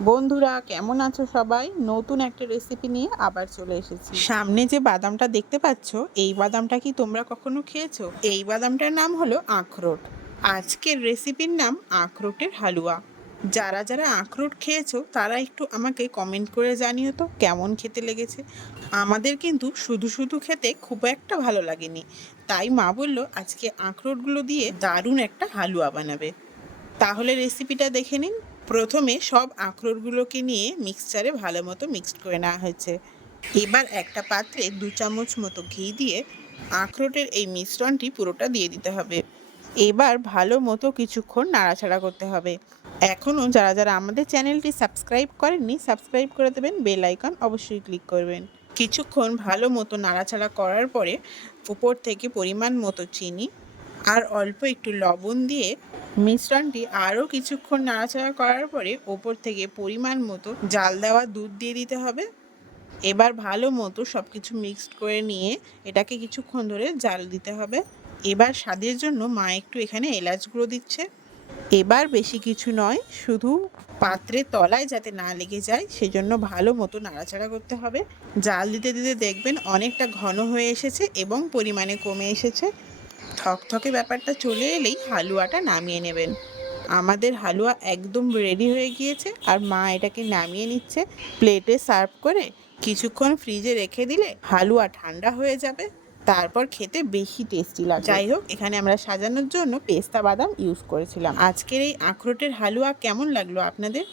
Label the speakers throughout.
Speaker 1: বন্ধুরা, কেমন আছো সবাই? নতুন একটা রেসিপি নিয়ে আবার চলে এসেছি। সামনে যে বাদামটা দেখতে পাচ্ছ, এই বাদামটা কি তোমরা কখনো খেয়েছো? এই বাদামটার নাম হলো আখরোট। আজকের রেসিপির নাম আখরোটের হালুয়া। যারা যারা আখরোট খেয়েছো, তারা একটু আমাকে কমেন্ট করে জানিও তো, কেমন খেতে লেগেছে? আমাদের কিন্তু শুধু শুধু খেতে খুব একটা ভালো লাগেনি। তাই মা বলল, আজকে আখরোটগুলো দিয়ে দারুণ একটা হালুয়া বানাবে। তাহলে রেসিপিটা দেখে নিন। প্রথমে সব আখরোটগুলোকে নিয়ে মিক্সচারে ভালো মতো মিক্সড করে নেওয়া হয়েছে। এবার একটা পাত্রে দু চামচ মতো ঘি দিয়ে আখরোটের এই মিশ্রণটি পুরোটা দিয়ে দিতে হবে। এবার ভালো মতো কিছুক্ষণ নাড়াচাড়া করতে হবে। এখনও যারা যারা আমাদের চ্যানেলটি সাবস্ক্রাইব করেননি, সাবস্ক্রাইব করে দেবেন, বেল আইকন অবশ্যই ক্লিক করবেন। কিছুক্ষণ ভালো মতো নাড়াচাড়া করার পরে উপর থেকে পরিমাণ মতো চিনি আর অল্প একটু লবণ দিয়ে মিশ্রণটি আরও কিছুক্ষণ নাড়াচাড়া করার পরে ওপর থেকে পরিমাণ মতো জাল দেওয়া দুধ দিয়ে দিতে হবে। এবার ভালো মতো সব কিছু মিক্সড করে নিয়ে এটাকে কিছুক্ষণ ধরে জাল দিতে হবে। এবার স্বাদের জন্য মা একটু এখানে এলাচ গুঁড়ো দিচ্ছে। এবার বেশি কিছু নয়, শুধু পাত্রের তলায় যাতে না লেগে যায়, সেজন্য ভালো মতো নাড়াচাড়া করতে হবে। জাল দিতে দিতে দেখবেন অনেকটা ঘন হয়ে এসেছে এবং পরিমাণে কমে এসেছে। থকথকে ব্যাপারটা চলে এলেই হালুয়াটা নামিয়ে নেবেন। আমাদের হালুয়া একদম রেডি হয়ে গিয়েছে আর মা এটাকে নামিয়ে নিচ্ছে। প্লেটে সার্ভ করে কিছুক্ষণ ফ্রিজে রেখে দিলে হালুয়া ঠান্ডা হয়ে যাবে। তারপর খেতে বেশি টেস্টি লাগে যাই হোক, এখানে আমরা সাজানোর জন্য পেস্তা বাদাম ইউজ করেছিলাম। আজকের এই আখরোটের হালুয়া কেমন লাগল আপনাদের?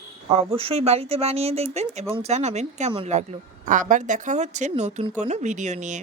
Speaker 1: অবশ্যই বাড়িতে বানিয়ে দেখবেন এবং জানাবেন কেমন লাগল। আবার দেখা হচ্ছে নতুন কোনো ভিডিও নিয়ে।